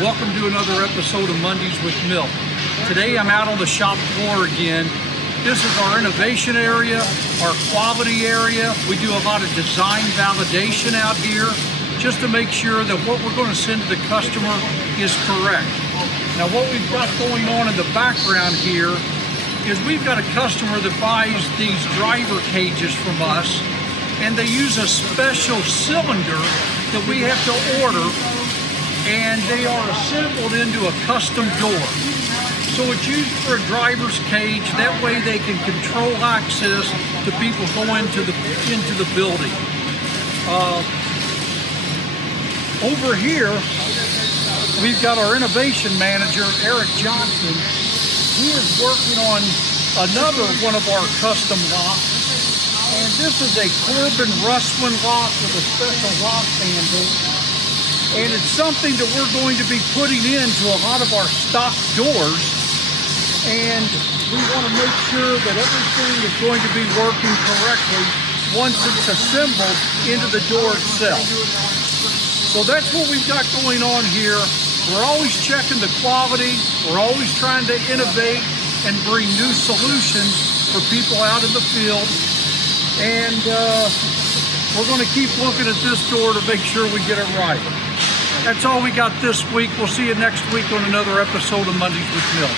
Welcome to another episode of Mondays with Milt. Today I'm out on the shop floor again. This is our innovation area, our quality area. We do a lot of design validation out here just to make sure that what we're going to send to the customer is correct. Now what we've got going on in the background here is we've got a customer that buys these driver cages from us, and they use a special cylinder that we have to order, and they are assembled into a custom door. So it's used for a driver's cage. That way they can control access to people going into the building. Over here, we've got our innovation manager, Eric Johnson. He is working on another one of our custom locks. And this is a Corbin Russwin lock with a special lock handle. And it's something that we're going to be putting into a lot of our stock doors. And we want to make sure that everything is going to be working correctly once it's assembled into the door itself. So that's what we've got going on here. We're always checking the quality. We're always trying to innovate and bring new solutions for people out in the field. And we're going to keep looking at this door to make sure we get it right. That's all we got this week. We'll see you next week on another episode of Mondays with Milt.